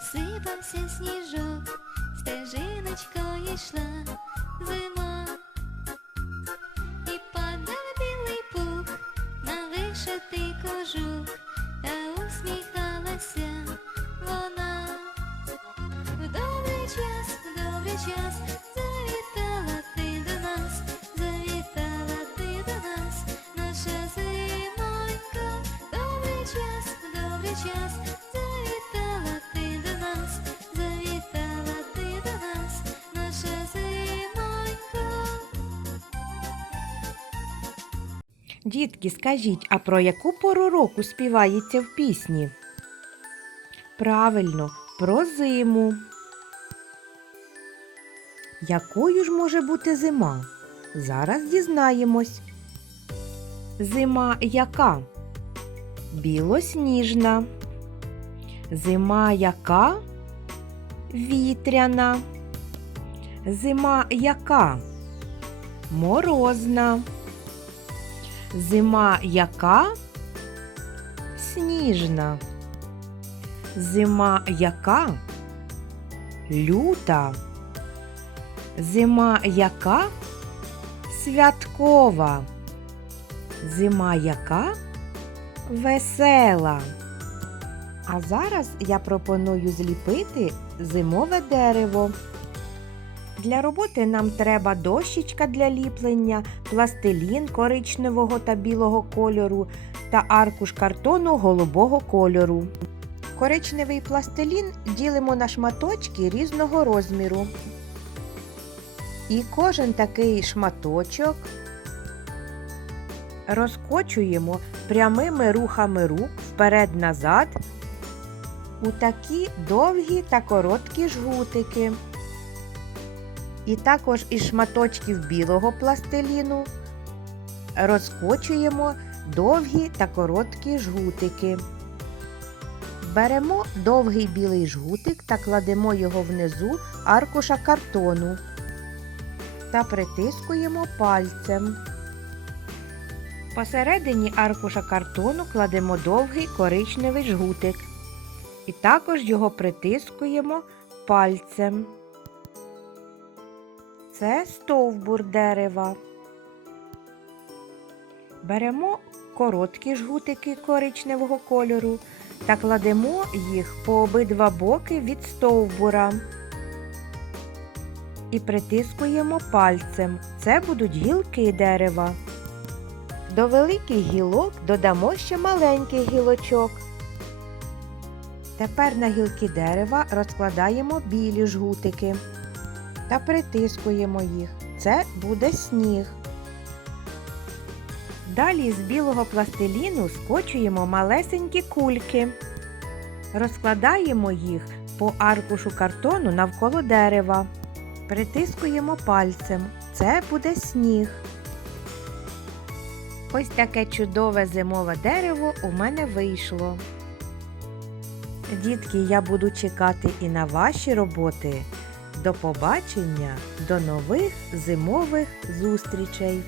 сипався сніжок, стежиночкою йшла зима. І падав білий пух на вишитий кожух, та усміхалася вона. В добрий час, в добрий час, Дітки, скажіть, а про яку пору року співається в пісні? Правильно, про зиму. Якою ж може бути зима? Зараз дізнаємось. Зима яка? Білосніжна. Зима яка? Вітряна. Зима яка? Морозна. Зима яка? Сніжна. Зима яка? Люта. Зима яка? Святкова. Зима яка? Весела. А зараз я пропоную зліпити зимове дерево. Для роботи нам треба дощечка для ліплення, пластилін коричневого та білого кольору та аркуш картону голубого кольору. Коричневий пластилін ділимо на шматочки різного розміру. І кожен такий шматочок розкочуємо прямими рухами рук вперед-назад у такі довгі та короткі жгутики. І також із шматочків білого пластиліну розкочуємо довгі та короткі жгутики. Беремо довгий білий жгутик та кладемо його внизу аркуша картону та притискуємо пальцем. Посередині аркуша картону кладемо довгий коричневий жгутик і також його притискуємо пальцем. Це стовбур дерева. Беремо короткі жгутики коричневого кольору та кладемо їх по обидва боки від стовбура. І притискуємо пальцем. Це будуть гілки дерева. До великих гілок додамо ще маленьких гілочок. Тепер на гілки дерева розкладаємо білі жгутики та притискуємо їх. Це буде сніг. Далі з білого пластиліну скочуємо малесенькі кульки. Розкладаємо їх по аркушу картону навколо дерева. Притискуємо пальцем. Це буде сніг. Ось таке чудове зимове дерево у мене вийшло. Дітки, я буду чекати і на ваші роботи. До побачення, до нових зимових зустрічей!